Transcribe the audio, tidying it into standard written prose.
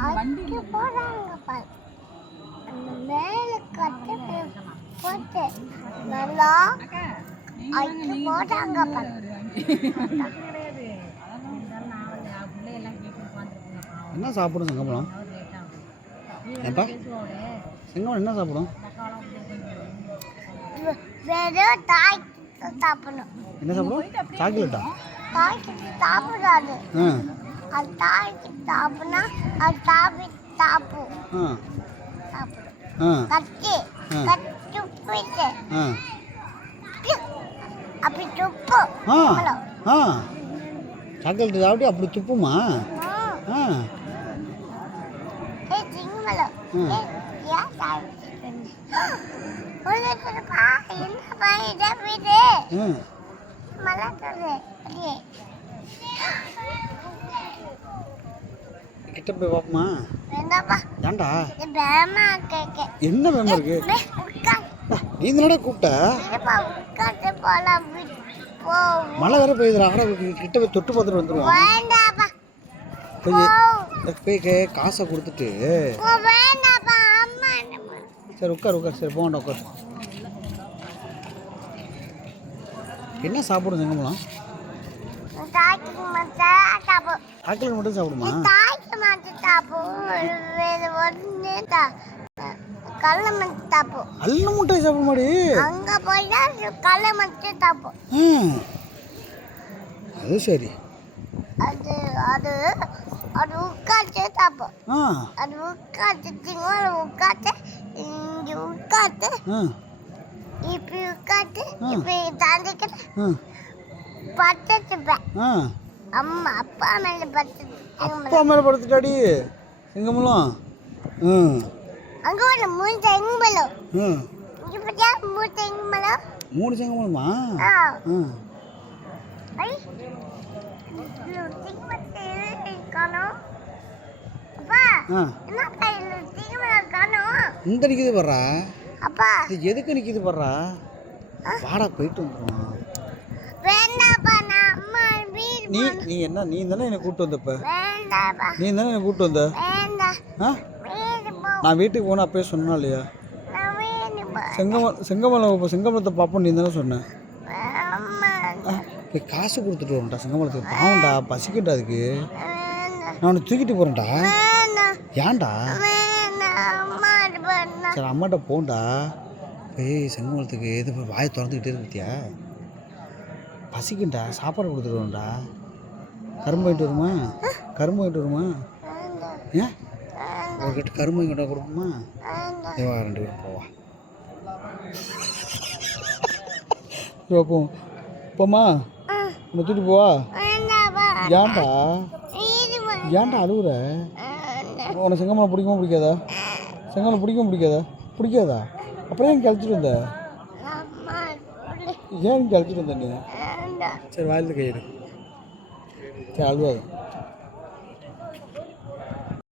அதுக்கு போறாங்க பாரு. அந்த மேல கட்டு போட்டு நல்லா அதுக்கு போறாங்க பாரு. என்ன சாப்பிடும் செங்கமலம்? ஏப்பா செங்கமலம் என்ன சாப்பிடும்? வெறும் தாய் சாப்பிடணும். என்ன சாப்பிடும்? சாக்லேட்டா? தாய்க்கு சாப்பிடாது. அது தாய்க்கு சாப்பிட்னா அது சாப்பிடும். கட்டி கட்டி உப்பிட்டு அப்படி துப்பு. சாக்லேட் சாப்பிட்டு அப்படி துப்புமா? கிட்ட போய் பாப்போமா? ஏன்டா என்ன பயமா இருக்கு? நீ தானடா கூப்பிட்ட? மழை வேற பெய்யுதுடா. கிட்ட போய் தொட்டு பார்த்துட்டு வந்துடுவோம். போய் காசை கொடுத்துட்டு சரி உட்கார். சரி போண்டா உட்கார். என்ன சாப்பிடும் செங்கமலம்? சாக்லேட் மட்டும் சாப்பிடுமா? கல்ல மட்டும் சாப்பிடும். கல்ல முட்டை சாப்பிட மாடி? அங்க போய் கல்ல மட்டும் சாப்பிடும். அது சரி. அது அது அது உட்காந்து சாப்பிடும். அது உட்காந்து திங்கோல உட்காந்து இங்கே உட்காந்து இப்படி உட்காந்து இப்படி தாண்டிக்கிட்டு படுத்துப்பேன். அம்மா அப்பா மேலே படுத்து. அப்பா மேலே படுத்துட்டாடி செங்கமலம்? அங்கே ஒரு 3 செங்கமலம். இங்கே பார்த்தியா 3 செங்கமலம்? 3 செங்கமலமா? இந்த நிக்குது பர்றா. அப்பா இது எதுக்கு நிக்குது பர்றா? வாடா போயிட்டு வந்துருவோம். வேண்டாப்பா நான் அம்மா வீடு. நீ என்ன நீ தானே என்ன கூப்பிட்டு வந்தப்ப? வேண்டாப்பா நீ தானே என்ன கூப்பிட்டு வந்த? வேண்டாம். நான் வீட்டுக்கு போன அப்பயே சொன்னா இல்லையா? செங்கமலத்தை பார்ப்போம் நீ தானே சொன்ன. போய் காசு கொடுத்துட்டு வரேன்டா செங்கமலத்துக்கு. பாவம்டா பசிக்கட்டா அதுக்கு. நான் உன்னை தூக்கிட்டு போகிறேன்டா. ஏன்டா? சரி அம்மாட்ட போண்டா. போய் செங்கமலத்துக்கு எது போய் வாயை திறந்துக்கிட்டே இருக்கியா? பசிக்குண்டா சாப்பாடு கொடுத்துருவோம்டா. கரும்பு வாங்கிட்டு வருமா? ஏன் ஒரு கட்டு கரும்பு வாங்கிட்டா கொடுக்குமா? தேவா 2 பேரும் போவா. போமா உன்னை தூக்கிட்டு போவா. ஏன்டா அழுகுற? உனக்கு செங்கமலம் பிடிக்குமா பிடிக்காதா? செங்கமலம் பிடிக்காதா? அப்புறம் ஏன் கிளச்சிட்டு வந்த? ஏன் கிளச்சிட்டு வந்த நீ? சரி வாயில கையிடு. சரி அழுவாது.